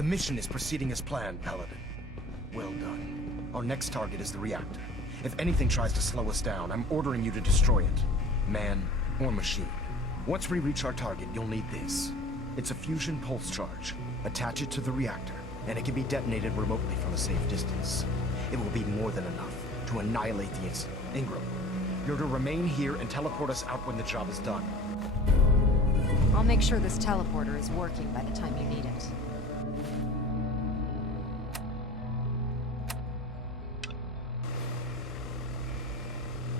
The mission is proceeding as planned, Paladin. Well done. Our next target is the reactor. If anything tries to slow us down, I'm ordering you to destroy it. Man or machine. Once we reach our target, you'll need this. It's a fusion pulse charge. Attach it to the reactor, and it can be detonated remotely from a safe distance. It will be more than enough to annihilate the incident. Ingram, you're to remain here and teleport us out when the job is done. I'll make sure this teleporter is working by the time you need it.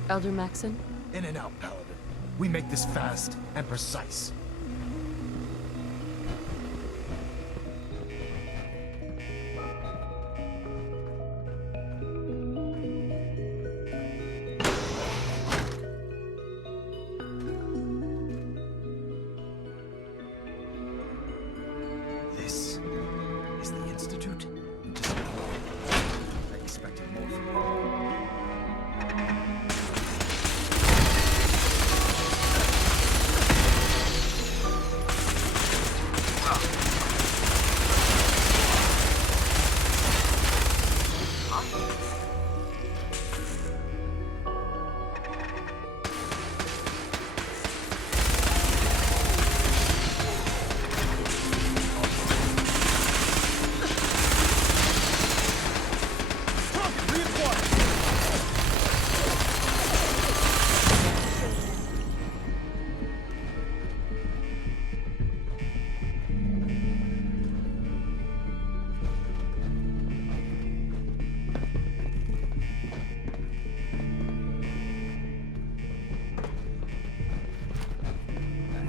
Elder Maxon? In and out, Paladin. We make this fast and precise. This is the Institute? Disappointing. I expected more from you.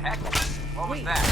Heck? What was that?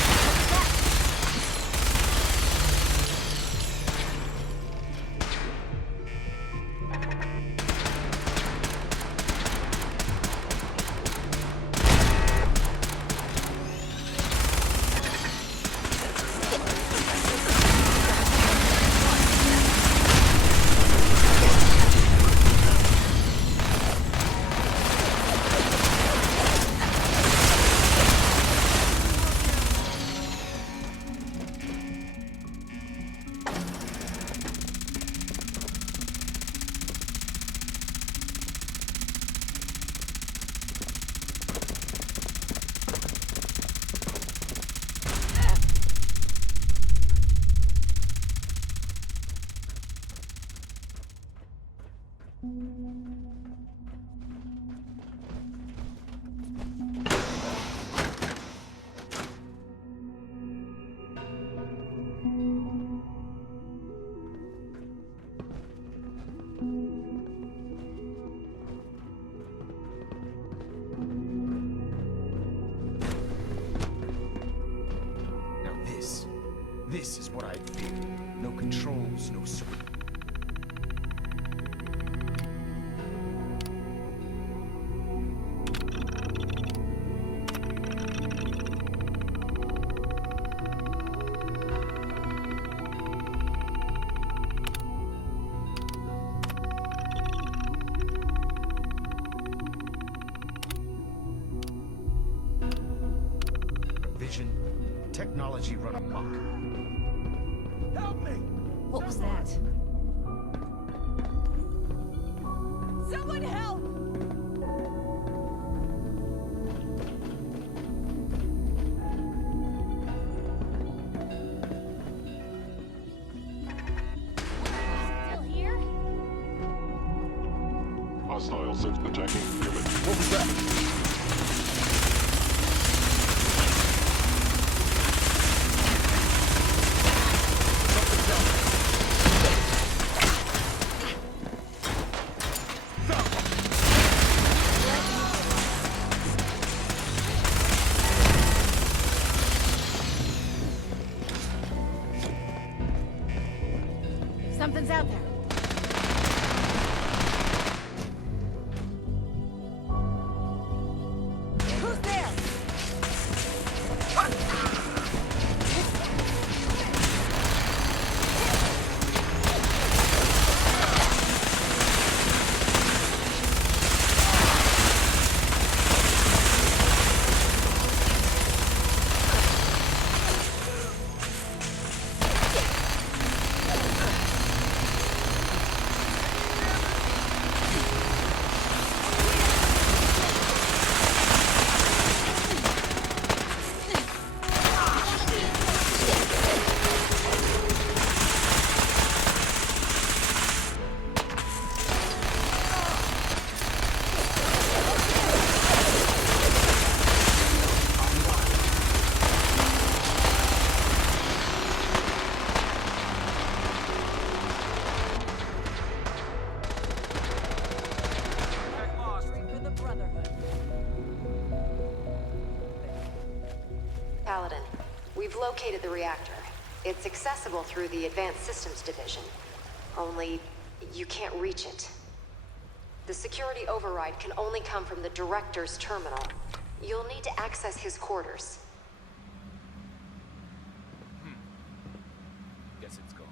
This is what I fear. No controls, no super. Vision, technology run amok. Help me! What was that? Someone help! Still here? Hostiles attacking human. What was that? Something's out there. Who's there? located the reactor. It's accessible through the Advanced Systems Division. Only, you can't reach it. The security override can only come from the Director's terminal. You'll need to access his quarters. Guess it's gone.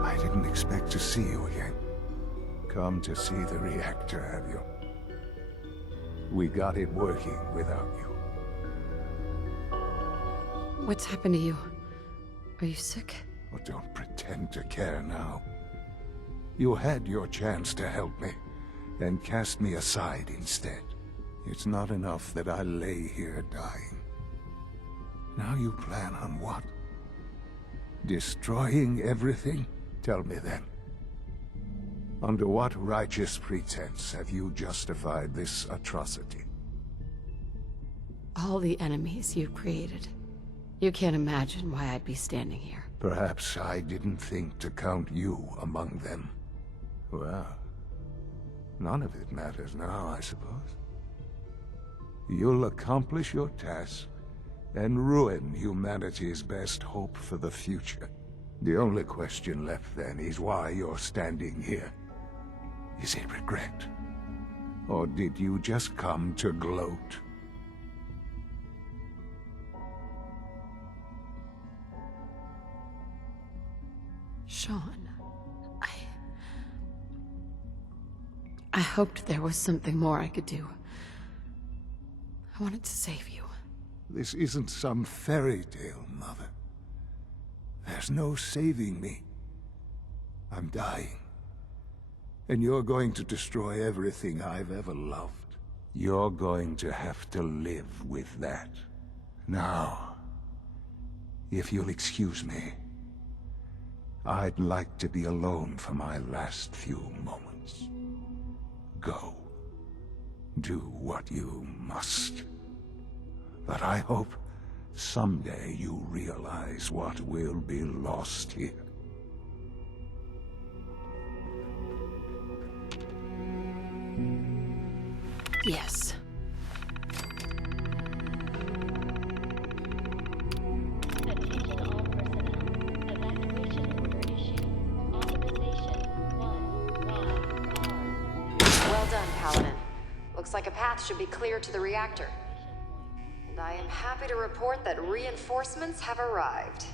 I didn't expect to see you again. Come to see the reactor, have you? We got it working without you. What's happened to you? Are you sick? Oh, don't pretend to care now. You had your chance to help me, and cast me aside instead. It's not enough that I lay here dying. Now you plan on what? Destroying everything? Tell me then. Under what righteous pretense have you justified this atrocity? All the enemies you created. You can't imagine why I'd be standing here. Perhaps I didn't think to count you among them. Well, none of it matters now, I suppose. You'll accomplish your task and ruin humanity's best hope for the future. The only question left then is why you're standing here. Is it regret? Or did you just come to gloat? Sean, I hoped there was something more I could do. I wanted to save you. This isn't some fairy tale, Mother. There's no saving me. I'm dying. And you're going to destroy everything I've ever loved. You're going to have to live with that. Now, if you'll excuse me, I'd like to be alone for my last few moments. Go. Do what you must. But I hope someday you realize what will be lost here. Yes. Attention all personnel. Evacuation order issued. Authorization 1YR. Well done, Paladin. Looks like a path should be clear to the reactor. And I am happy to report that reinforcements have arrived.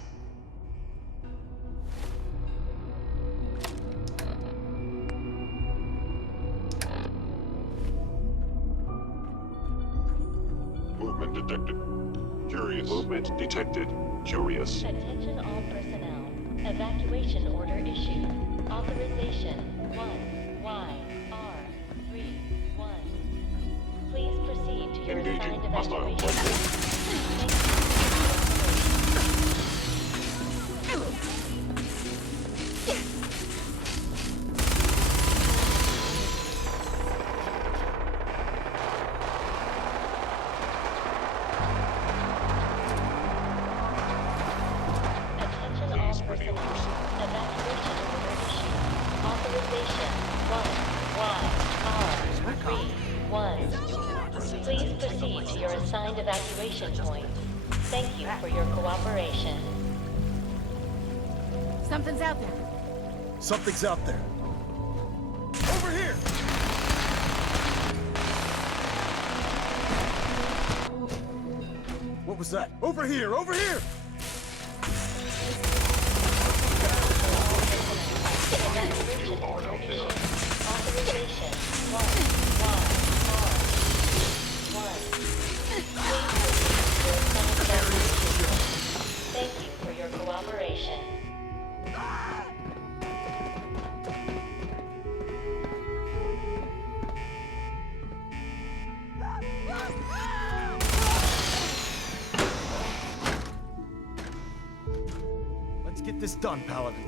Movement detected. Curious. Movement detected. Curious. Attention all personnel. Evacuation order issued. Authorization 1YR31. Please proceed to your Engaging assigned hostile evacuation. Attention all Please reveal personnel. yourself. Evacuation order issued. Authorization 1YR31. Please proceed to your assigned evacuation point. Thank you for your cooperation. Something's out there. Something's out there. Over here! What was that? Over here! Over here! Evacuation order issued. Authorization 1, Y, R, 1. Thank you for your cooperation. Let's get this done, Paladin.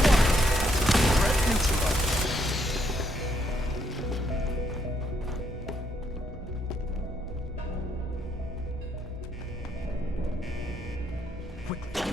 Threat neutralized. Quickly.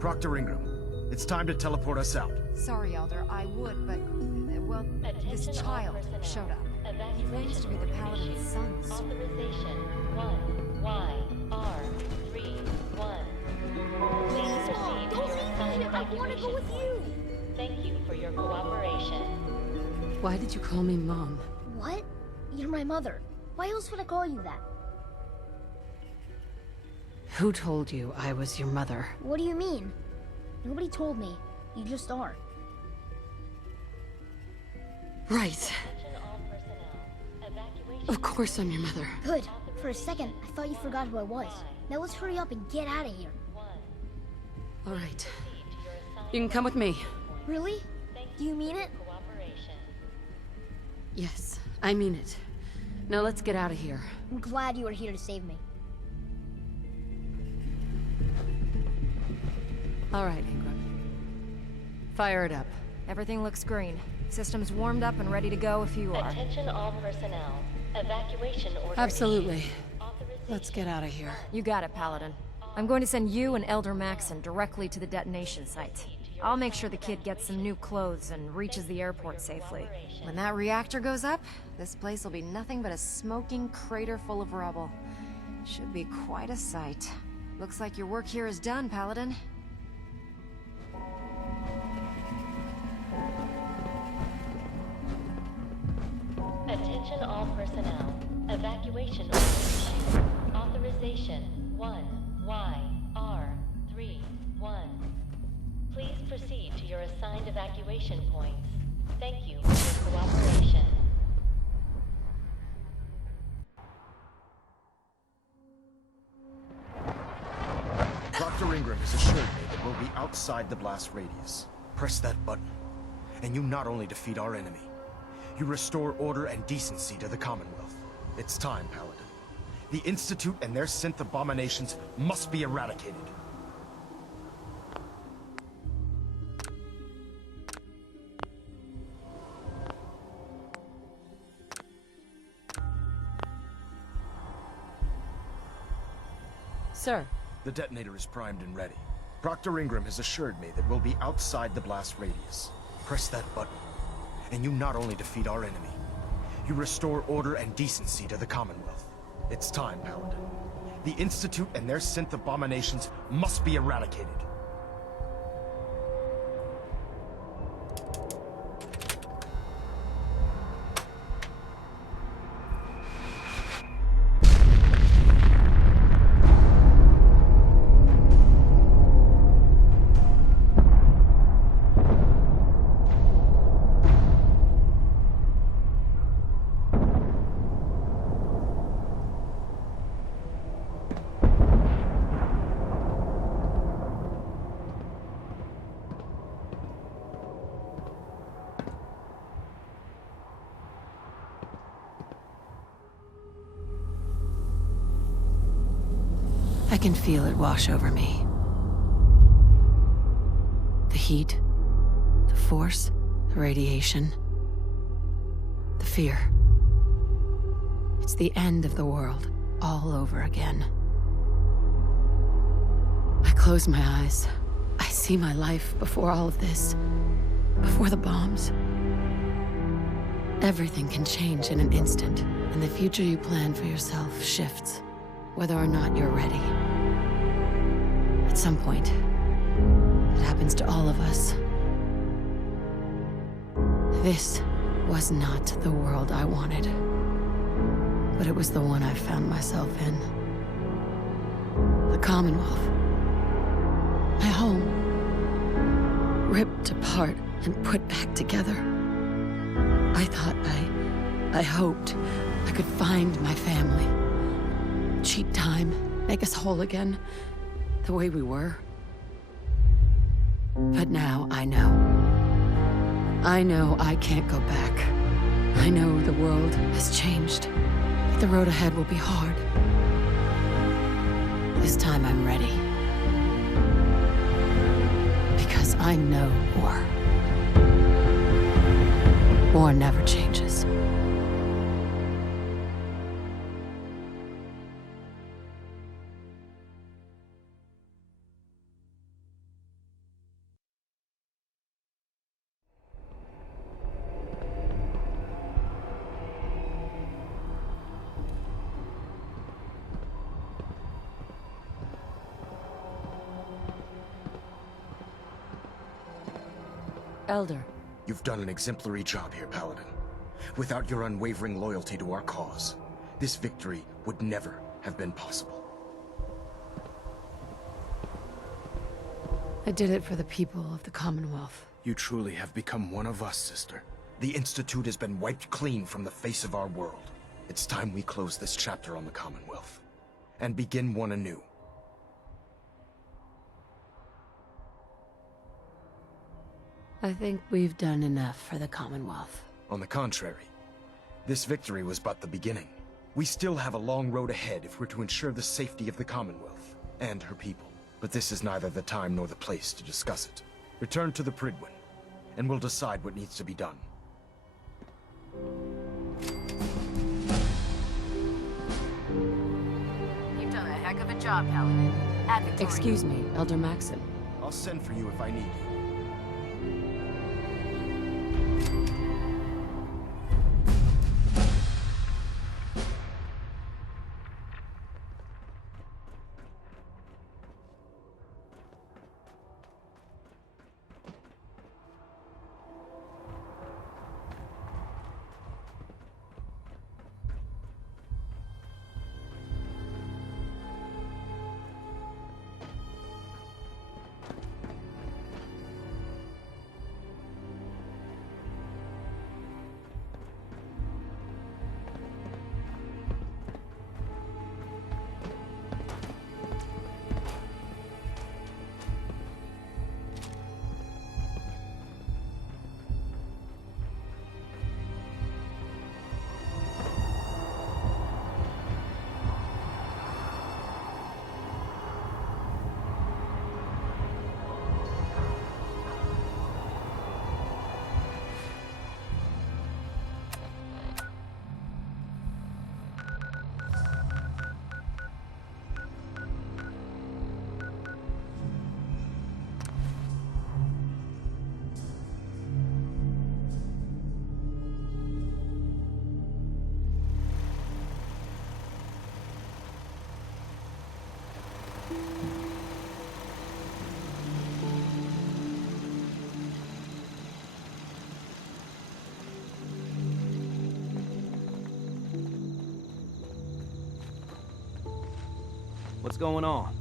Dr. Ingram, it's time to teleport us out. Sorry, Elder, I would, but, well, this Attention all child personnel. showed up. He Evacuation claims to be the order Paladin's issued. sons. Authorization 1, Y, R, 3, 1. Please proceed to your assigned evacuation point. Thank you for your cooperation. Why did you call me Mom? What? You're my mother. Why else would I call you that? Who told you I was your mother? What do you mean? Nobody told me. You just are. Right. Attention all personnel. Evacuation Of course I'm your mother. Good. For a second, I thought you forgot who I was. Now let's hurry up and get out of here. 1. All right. Proceed to your assigned You can come with me. Really? Thank Do you mean it? for cooperation. Yes, I mean it. Now let's get out of here. I'm glad you were here to save me. All right, Ingram. Fire it up. Everything looks green. System's warmed up and ready to go if you are. Attention all personnel. Evacuation order Absolutely. issued. Authorization Let's get out of here. You got it, Paladin. I'm going to send you and Elder Maxon directly to the detonation site. I'll make sure the kid gets some new clothes and reaches the airport safely. When that reactor goes up, this place will be nothing but a smoking crater full of rubble. Should be quite a sight. Looks like your work here is done, Paladin. Attention all personnel. Evacuation order issued. Authorization 1, Y, R, 3, 1. Please proceed to your assigned evacuation points. Thank you for your cooperation. Dr. Ingram has assured me that we'll be outside the blast radius. Press that button, and you not only defeat our enemy, you restore order and decency to the Commonwealth. It's time, Paladin. The Institute and their synth abominations must be eradicated. Sir, The detonator is primed and ready. Dr. Ingram has assured me that we'll be outside the blast radius. Press that button, and you not only defeat our enemy, you restore order and decency to the Commonwealth. It's time, Paladin. The Institute and their synth abominations must be eradicated. I can feel it wash over me. The heat, the force, the radiation, the fear. It's the end of the world, all over again. I close my eyes. I see my life before all of this, before the bombs. Everything can change in an instant, and the future you plan for yourself shifts, whether or not you're ready. At some point, it happens to all of us. This was not the world I wanted, but it was the one I found myself in. The Commonwealth. My home. Ripped apart and put back together. I thought I hoped I could find my family. Cheat time, make us whole again, the way we were. But now I know. I know I can't go back. I know the world has changed. The road ahead will be hard. This time I'm ready. Because I know war. War never changes. Elder. You've done an exemplary job here, Paladin. Without your unwavering loyalty to our cause, this victory would never have been possible. I did it for the people of the Commonwealth. You truly have become one of us, sister. The Institute has been wiped clean from the face of our world. It's time we close this chapter on the Commonwealth, and begin one anew. I think we've done enough for the Commonwealth. On the contrary, this victory was but the beginning. We still have a long road ahead if we're to ensure the safety of the Commonwealth and her people. But this is neither the time nor the place to discuss it. Return to the Prydwen, and we'll decide what needs to be done. You've done a heck of a job, Paladin. At Victoria. Excuse me, Elder Maxon. I'll send for you if I need you. What's going on?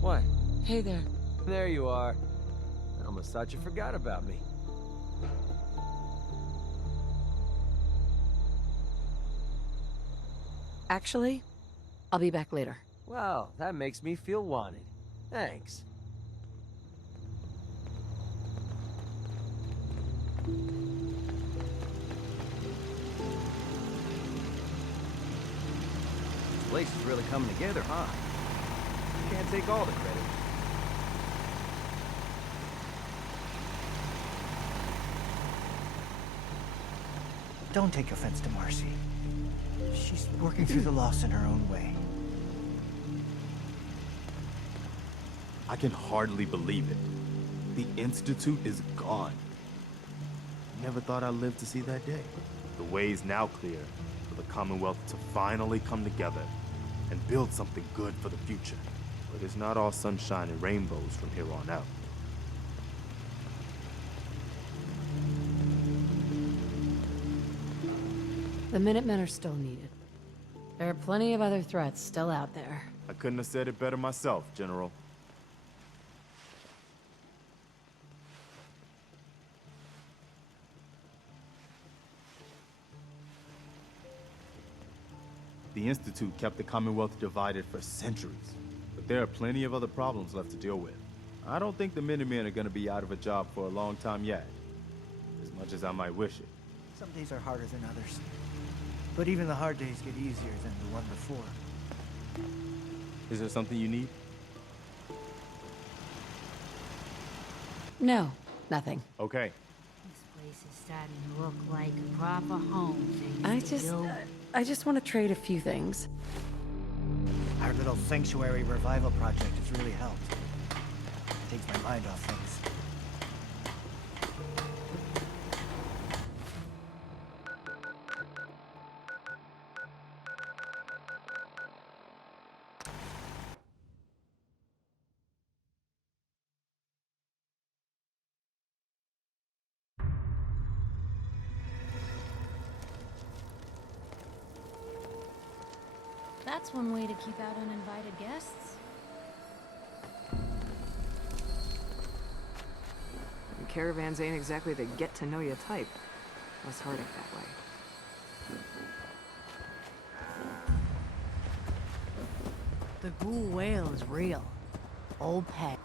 What? Hey there. There you are. I almost thought you forgot about me. Actually, I'll be back later. Well, that makes me feel wanted. Thanks. This place is really coming together, huh? Can't take all the credit. Don't take offense to Marcy. She's working through the loss in her own way. I can hardly believe it. The Institute is gone. Never thought I'd live to see that day. The way is now clear for the Commonwealth to finally come together and build something good for the future. But it's not all sunshine and rainbows from here on out. The Minutemen are still needed. There are plenty of other threats still out there. I couldn't have said it better myself, General. The Institute kept the Commonwealth divided for centuries, but there are plenty of other problems left to deal with. I don't think the Minutemen are going to be out of a job for a long time yet, as much as I might wish it. Some days are harder than others. But even the hard days get easier than the one before. Is there something you need? No, nothing. Okay. This place is starting to look like a proper home. Thanks to Bill. I just want to trade a few things. Our little sanctuary revival project has really helped. Takes my mind off things. That's one way to keep out uninvited guests. Caravans ain't exactly the get-to-know-you type. Less heartache that way. The ghoul whale is real. Old pet.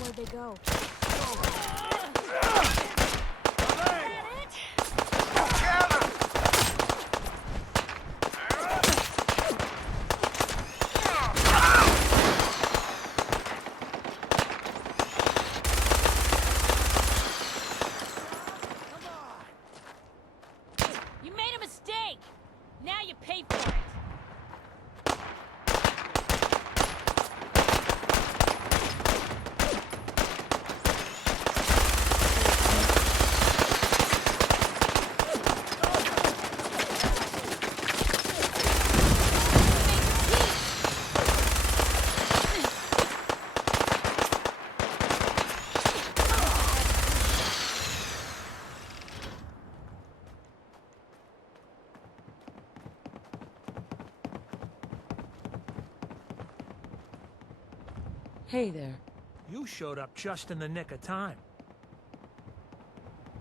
Where'd they go? You made a mistake! Now you pay for it! Hey there. You showed up just in the nick of time.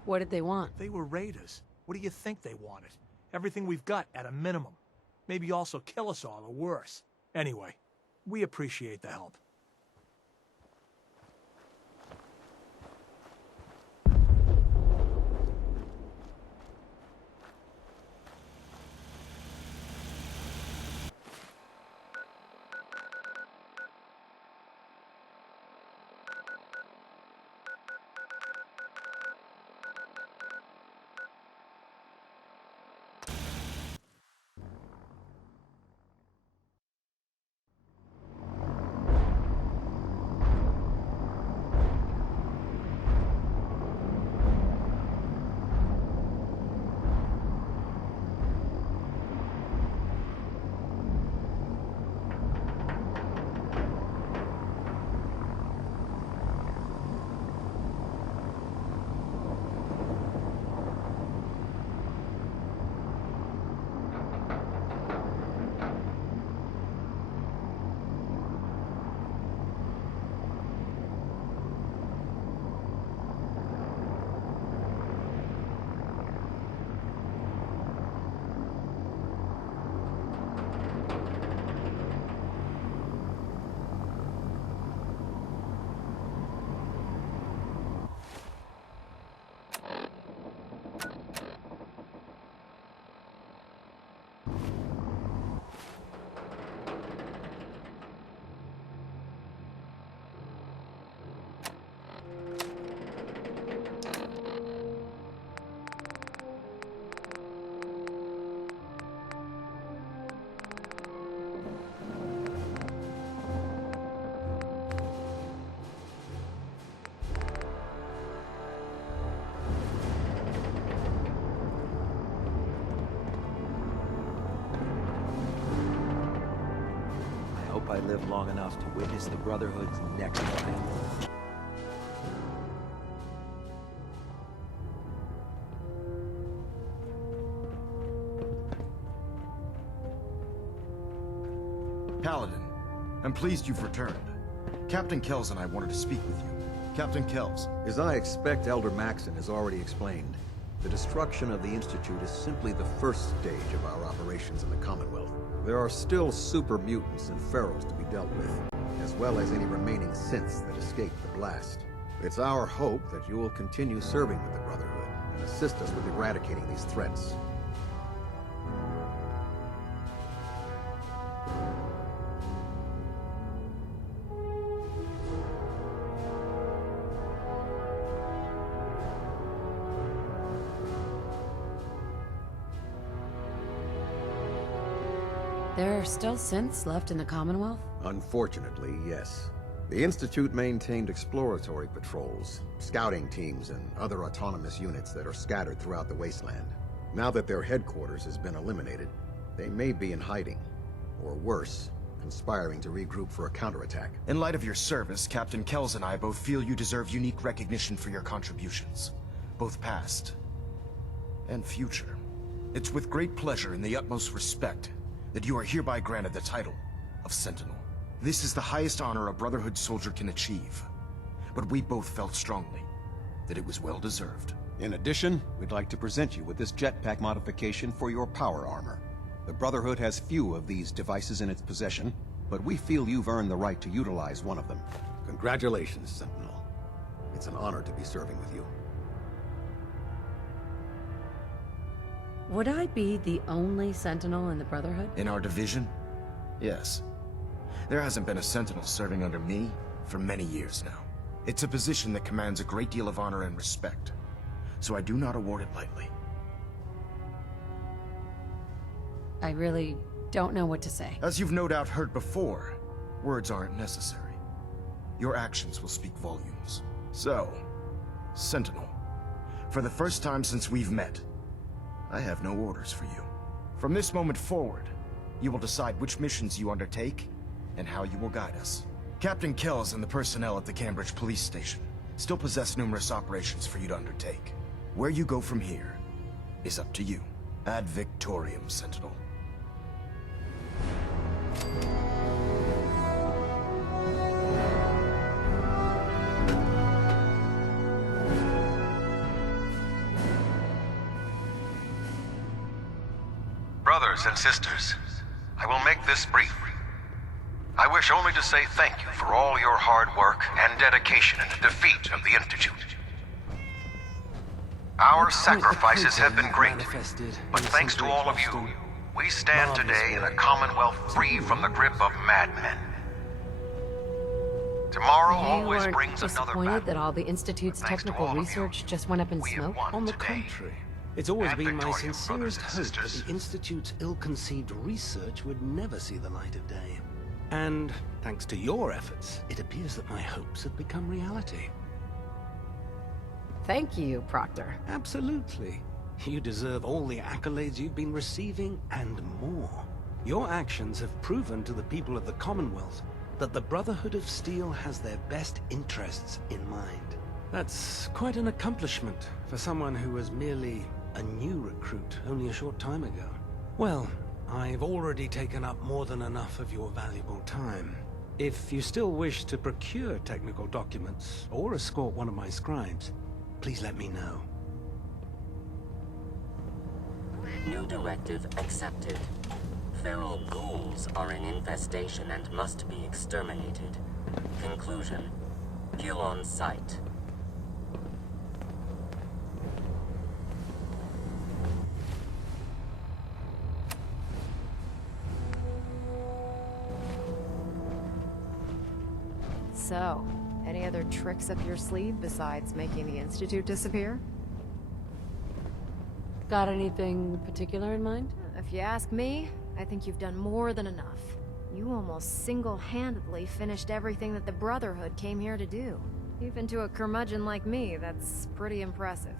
What did they want? They were raiders. What do you think they wanted? Everything we've got at a minimum. Maybe also kill us all or worse. Anyway, we appreciate the help. I live long enough to witness the Brotherhood's next triumph. Paladin, I'm pleased you've returned. Captain Kells and I wanted to speak with you. Captain Kells. As I expect, Elder Maxon has already explained, the destruction of the Institute is simply the first stage of our operations in the Commonwealth. There are still super mutants and ferals to be dealt with, as well as any remaining synths that escaped the blast. It's our hope that you will continue serving with the Brotherhood and assist us with eradicating these threats. There are still synths left in the Commonwealth? Unfortunately, yes. The Institute maintained exploratory patrols, scouting teams, and other autonomous units that are scattered throughout the wasteland. Now that their headquarters has been eliminated, they may be in hiding, or worse, conspiring to regroup for a counterattack. In light of your service, Captain Kells and I both feel you deserve unique recognition for your contributions, both past and future. It's with great pleasure and the utmost respect that you are hereby granted the title of Sentinel. This is the highest honor a Brotherhood soldier can achieve, but we both felt strongly that it was well-deserved. In addition, we'd like to present you with this jetpack modification for your power armor. The Brotherhood has few of these devices in its possession, but we feel you've earned the right to utilize one of them. Congratulations, Sentinel. It's an honor to be serving with you. Would I be the only Sentinel in the Brotherhood? In our division? Yes. There hasn't been a Sentinel serving under me for many years now. It's a position that commands a great deal of honor and respect, so I do not award it lightly. I really don't know what to say. As you've no doubt heard before, words aren't necessary. Your actions will speak volumes. So, Sentinel, for the first time since we've met, I have no orders for you. From this moment forward, you will decide which missions you undertake and how you will guide us. Captain Kells and the personnel at the Cambridge Police Station still possess numerous operations for you to undertake. Where you go from here is up to you. Ad Victorium, Sentinel. Brothers and sisters, I will make this brief. I wish only to say thank you for all your hard work and dedication in the defeat of the Institute. Our sacrifices have been great, but thanks to all of you, we stand today in a Commonwealth free from the grip of madmen. Tomorrow always brings another disappointed battle. that all the Institute's technical research just went up in smoke? On the contrary, it's always been my sincerest hope that the Institute's ill-conceived research would never see the light of day. And, thanks to your efforts, it appears that my hopes have become reality. Thank you, Proctor. Absolutely. You deserve all the accolades you've been receiving, and more. Your actions have proven to the people of the Commonwealth that the Brotherhood of Steel has their best interests in mind. That's quite an accomplishment for someone who was merely a new recruit only a short time ago. Well, I've already taken up more than enough of your valuable time. If you still wish to procure technical documents or escort one of my scribes, please let me know. New directive accepted. Feral ghouls are an infestation and must be exterminated. Conclusion: kill on sight. So, any other tricks up your sleeve besides making the Institute disappear? Got anything particular in mind? If you ask me, I think you've done more than enough. You almost single-handedly finished everything that the Brotherhood came here to do. Even to a curmudgeon like me, that's pretty impressive.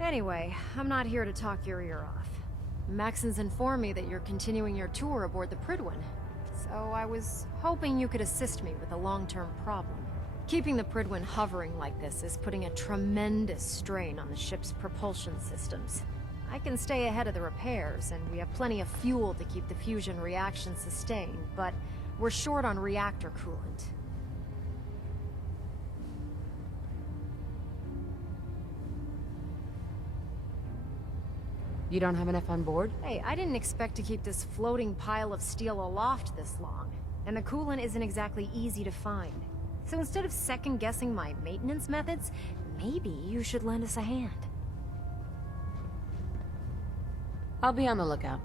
Anyway, I'm not here to talk your ear off. Maxon's informed me that you're continuing your tour aboard the Prydwen. though I was hoping you could assist me with a long-term problem. Keeping the Prydwen hovering like this is putting a tremendous strain on the ship's propulsion systems. I can stay ahead of the repairs, and we have plenty of fuel to keep the fusion reaction sustained, but we're short on reactor coolant. You don't have enough on board? Hey, I didn't expect to keep this floating pile of steel aloft this long, and the coolant isn't exactly easy to find. So instead of second-guessing my maintenance methods, maybe you should lend us a hand. I'll be on the lookout.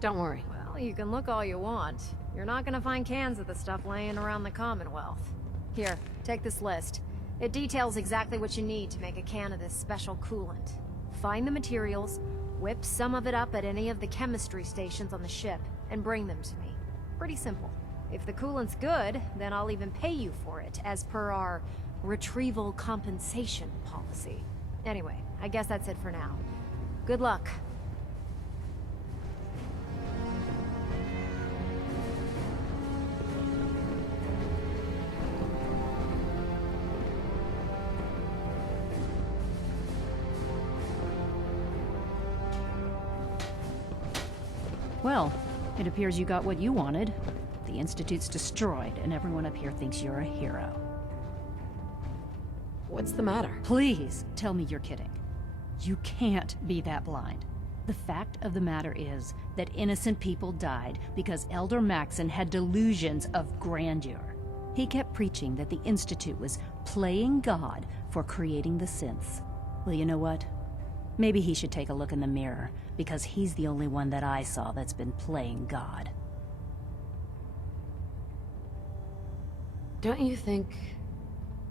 Don't worry. Well, you can look all you want. You're not gonna find cans of the stuff laying around the Commonwealth. Here, take this list. It details exactly what you need to make a can of this special coolant. Find the materials, whip some of it up at any of the chemistry stations on the ship, and bring them to me. Pretty simple. If the coolant's good, then I'll even pay you for it, as per our retrieval compensation policy. Anyway, I guess that's it for now. Good luck. Well, it appears you got what you wanted. The Institute's destroyed, and everyone up here thinks you're a hero. What's the matter? Please, tell me you're kidding. You can't be that blind. The fact of the matter is that innocent people died because Elder Maxson had delusions of grandeur. He kept preaching that the Institute was playing God for creating the synths. Well, you know what? Maybe he should take a look in the mirror, because he's the only one that I saw that's been playing God. Don't you think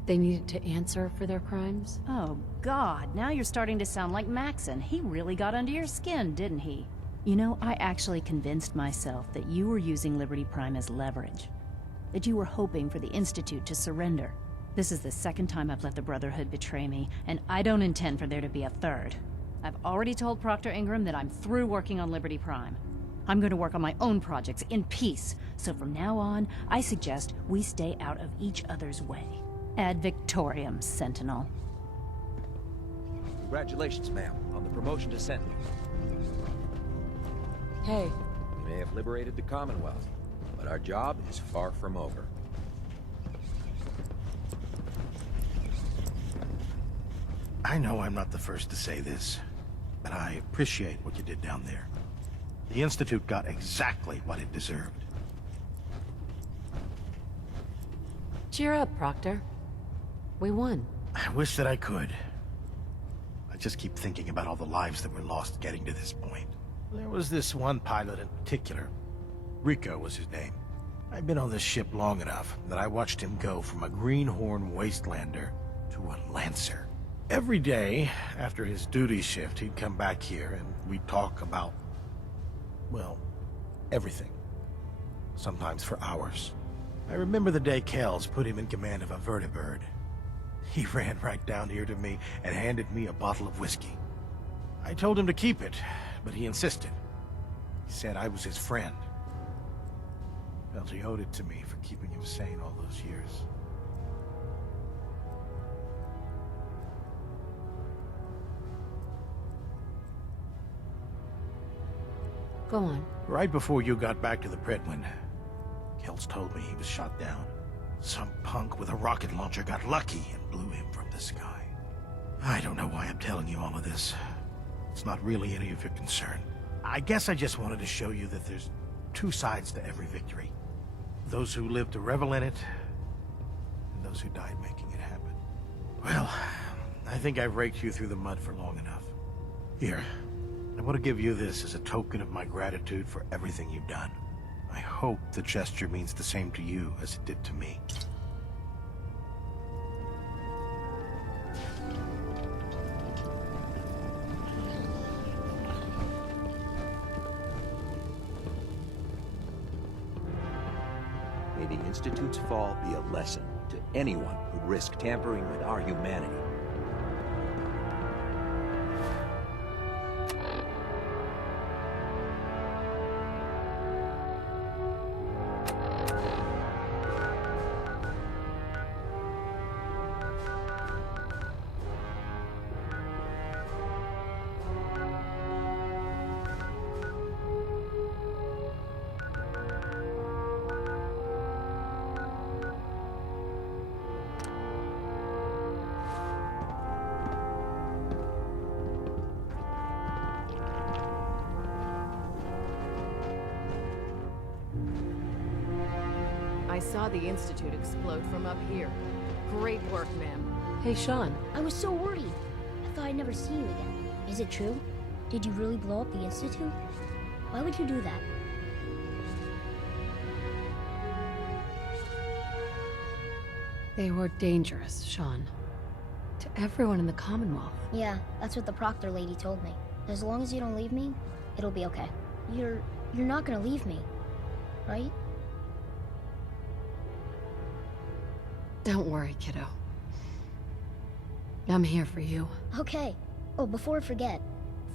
they needed to answer for their crimes? Oh, God, now you're starting to sound like Maxson. He really got under your skin, didn't he? You know, I actually convinced myself that you were using Liberty Prime as leverage. That you were hoping for the Institute to surrender. This is the second time I've let the Brotherhood betray me, and I don't intend for there to be a third. I've already told Proctor Ingram that I'm through working on Liberty Prime. I'm going to work on my own projects in peace, so from now on, I suggest we stay out of each other's way. Ad Victoriam, Sentinel. Congratulations, ma'am, on the promotion to Sentinel. Hey. You may have liberated the Commonwealth, but our job is far from over. I know I'm not the first to say this, but I appreciate what you did down there. The Institute got exactly what it deserved. Cheer up, Proctor. We won. I wish that I could. I just keep thinking about all the lives that were lost getting to this point. There was this one pilot in particular. Rico was his name. I've been on this ship long enough that I watched him go from a greenhorn wastelander to a Lancer. Every day, after his duty shift, he'd come back here and we'd talk about, well, everything. Sometimes for hours. I remember the day Kells put him in command of a vertibird. He ran right down here to me and handed me a bottle of whiskey. I told him to keep it, but he insisted. He said I was his friend. Felt he owed it to me for keeping him sane all those years. Go on. Right before you got back to the Prydwen, Kells told me he was shot down. Some punk with a rocket launcher got lucky and blew him from the sky. I don't know why I'm telling you all of this. It's not really any of your concern. I guess I just wanted to show you that there's two sides to every victory. Those who live to revel in it, and those who died making it happen. Well, I think I've raked you through the mud for long enough. Here, I want to give you this as a token of my gratitude for everything you've done. I hope the gesture means the same to you as it did to me. May the Institute's fall be a lesson to anyone who'd risk tampering with our humanity. saw the Institute explode from up here. Great work, ma'am. Hey, Sean. I was so worried. I thought I'd never see you again. Is it true? Did you really blow up the Institute? Why would you do that? They were dangerous, Sean. To everyone in the Commonwealth. Yeah, that's what the Proctor lady told me. As long as you don't leave me, it'll be okay. You're not gonna leave me, right? Don't worry, kiddo. I'm here for you. Okay. Oh, before I forget,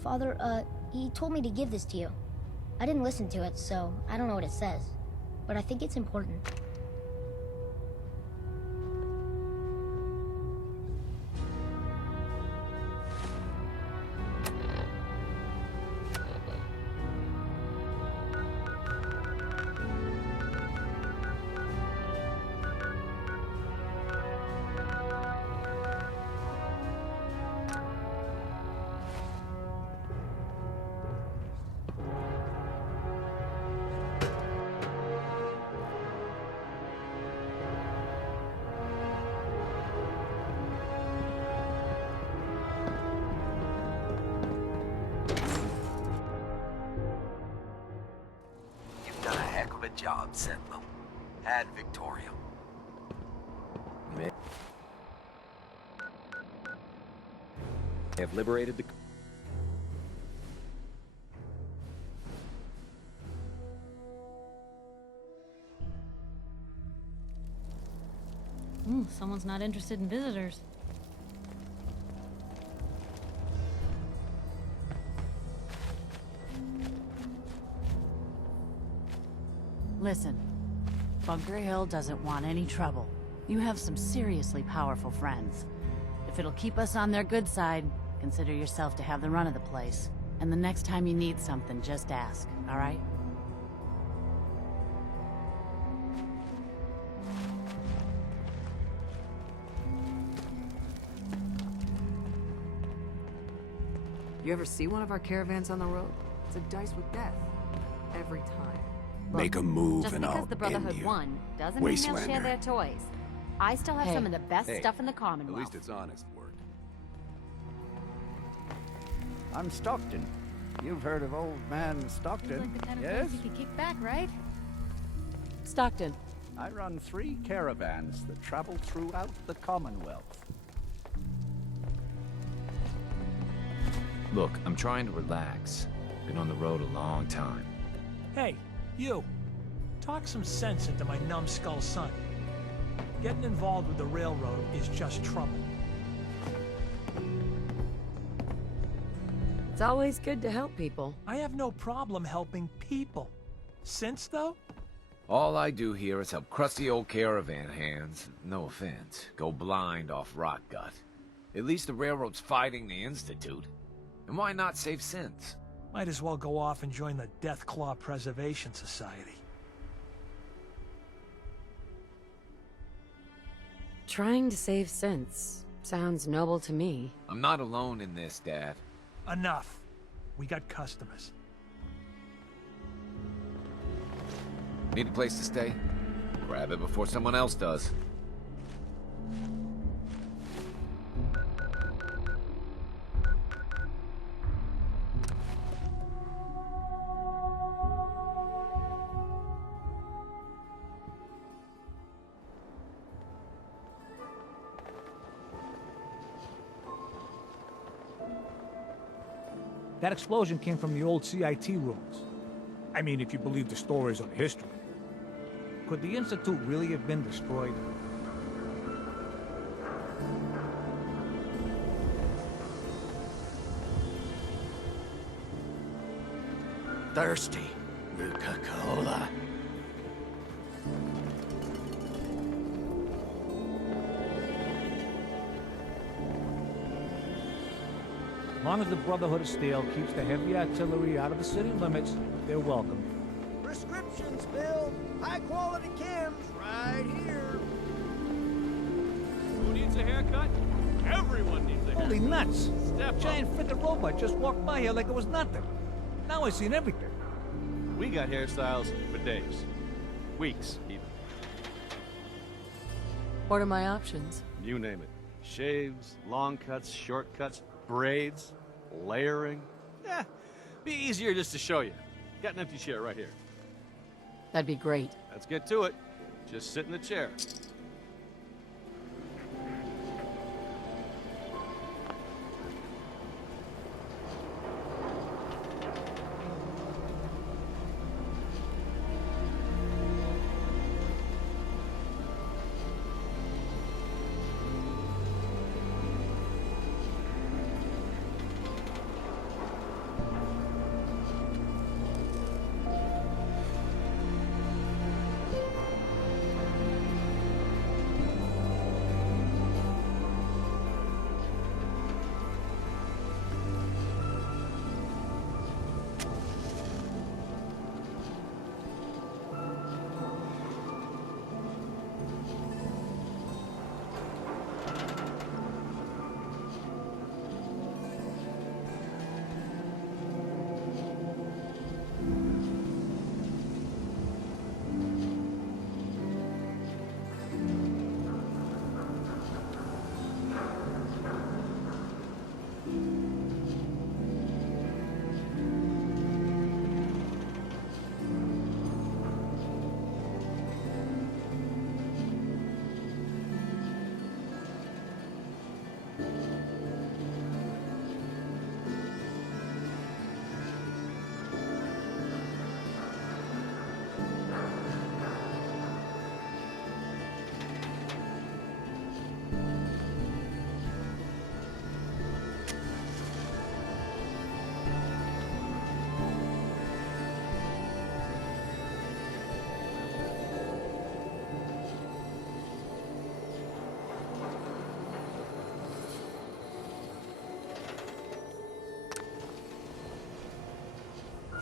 Father, he told me to give this to you. I didn't listen to it, so I don't know what it says. But I think it's important. Job, Sentinel. Ad Victoriam. May have liberated the... Someone's not interested in visitors. Listen, Bunker Hill doesn't want any trouble. You have some seriously powerful friends. If it'll keep us on their good side, consider yourself to have the run of the place. And the next time you need something, just ask, all right? You ever see one of our caravans on the road? It's a dice with death. Every time. Make a move Just and because I'll the Brotherhood end you. won doesn't mean they'll share Wastelander. their toys. I still have some of the best stuff in the Commonwealth. At least it's honest work. I'm Stockton. You've heard of old man Stockton, Like the kind of yes? place you could kick back, right? Stockton. I run 3 caravans that travel throughout the Commonwealth. Look, I'm trying to relax. Been on the road a long time. Hey, you. Talk some sense into my numbskull son. Getting involved with the railroad is just trouble. It's always good to help people. I have no problem helping people. Since, though? All I do here is help crusty old caravan hands, no offense, go blind off rot gut. At least the railroad's fighting the Institute. And why not save sins? Might as well go off and join the Deathclaw Preservation Society. Trying to save sense sounds noble to me. I'm not alone in this, Dad. Enough. We got customers. Need a place to stay? Grab it before someone else does. That explosion came from the old CIT ruins. I mean, if you believe the stories of history. Could the Institute really have been destroyed? Thirsty. Nuka-Cola. As long as the Brotherhood of Steel keeps the heavy artillery out of the city limits, they're welcome. Prescriptions, Bill. High-quality chems right here. Who needs a haircut? Everyone needs a haircut. Holy nuts! Step Giant fitted robot just walked by here like it was nothing. Now I've seen everything. We got hairstyles for days. Weeks, even. What are my options? You name it. Shaves, long cuts, shortcuts, braids, layering. Yeah, be easier just to show you. Got an empty chair right here. That'd be great. Let's get to it. Just sit in the chair.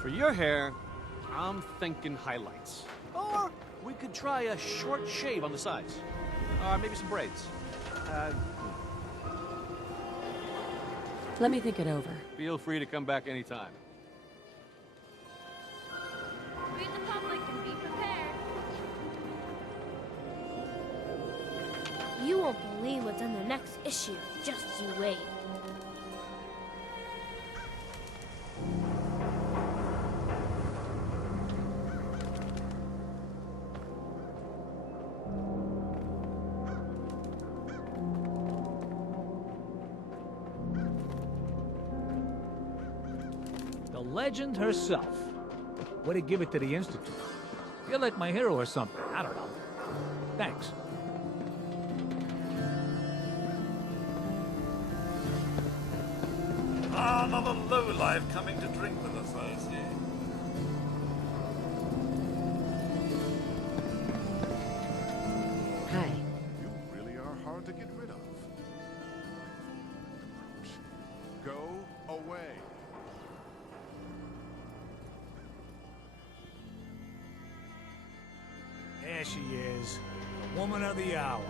For your hair, I'm thinking highlights. Or we could try a short shave on the sides. Or maybe some braids. Let me think it over. Feel free to come back anytime. Read the public and be prepared. You won't believe what's in the next issue. Just you wait. The legend herself. Way to give it to the Institute. You're like my hero or something. I don't know. Thanks. Ah, another lowlife coming to drink with us, I see. Hi. You really are hard to get rid of. Go away. There she is, the woman of the hour.